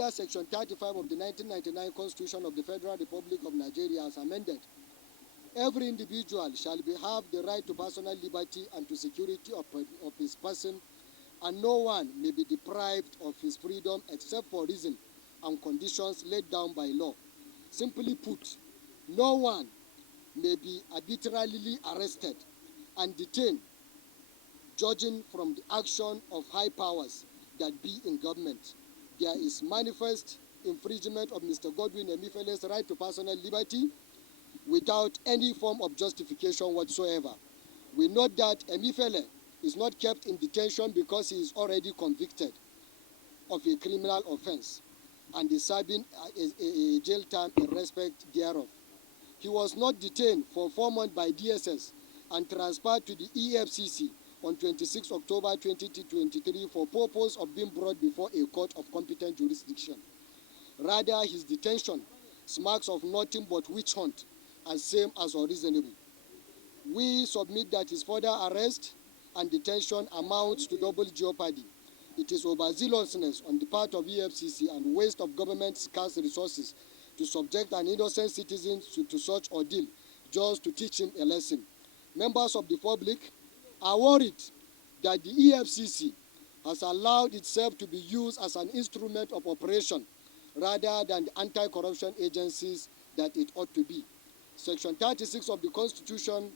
under Section 35 of the 1999 Constitution of the Federal Republic of Nigeria as amended, every individual shall have the right to personal liberty and to security of his person, and no one may be deprived of his freedom except for reason and conditions laid down by law. Simply put, no one may be arbitrarily arrested and detained, judging from the action of high powers that be in government. There is manifest infringement of Mr. Godwin Emefiele's right to personal liberty without any form of justification whatsoever. We note that Emefiele is not kept in detention because he is already convicted of a criminal offense and is serving a jail term in respect thereof. He was not detained for 4 months by DSS and transferred to the EFCC on 26 October 2023 for purpose of being brought before a court of competent jurisdiction. Rather, his detention smacks of nothing but witch hunt and same as unreasonable. We submit that his further arrest and detention amounts to double jeopardy. It is overzealousness on the part of EFCC and waste of government's scarce resources to subject an innocent citizen to such ordeal just to teach him a lesson. Members of the public are worried that the EFCC has allowed itself to be used as an instrument of operation rather than the anti-corruption agencies that it ought to be. Section 36 of the Constitution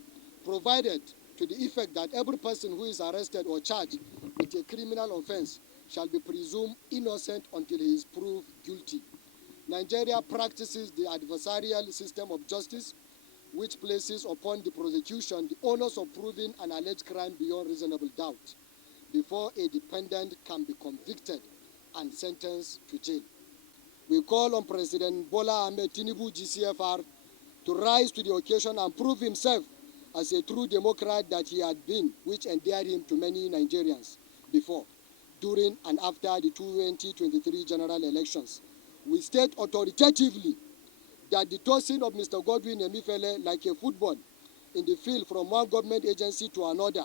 provided to the effect that every person who is arrested or charged with a criminal offense shall be presumed innocent until he is proved guilty. Nigeria practices the adversarial system of justice, which places upon the prosecution the onus of proving an alleged crime beyond reasonable doubt before a defendant can be convicted and sentenced to jail. We call on President Bola Ahmed Tinubu, GCFR, to rise to the occasion and prove himself as a true Democrat that he had been, which endeared him to many Nigerians before, during and after the 2023 general elections. We state authoritatively that the tossing of Mr. Godwin Emefiele like a football in the field from one government agency to another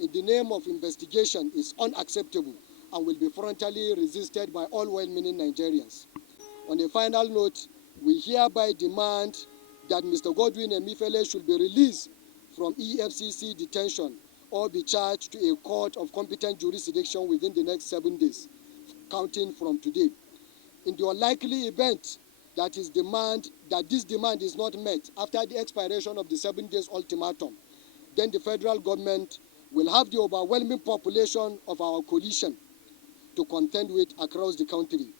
in the name of investigation is unacceptable and will be frontally resisted by all well-meaning Nigerians. On a final note, we hereby demand that Mr. Godwin Emefiele should be released from EFCC detention or be charged to a court of competent jurisdiction within the next 7 days, counting from today. In the unlikely event that this demand is not met after the expiration of the 7 days ultimatum, then the federal government will have the overwhelming population of our coalition to contend with across the country.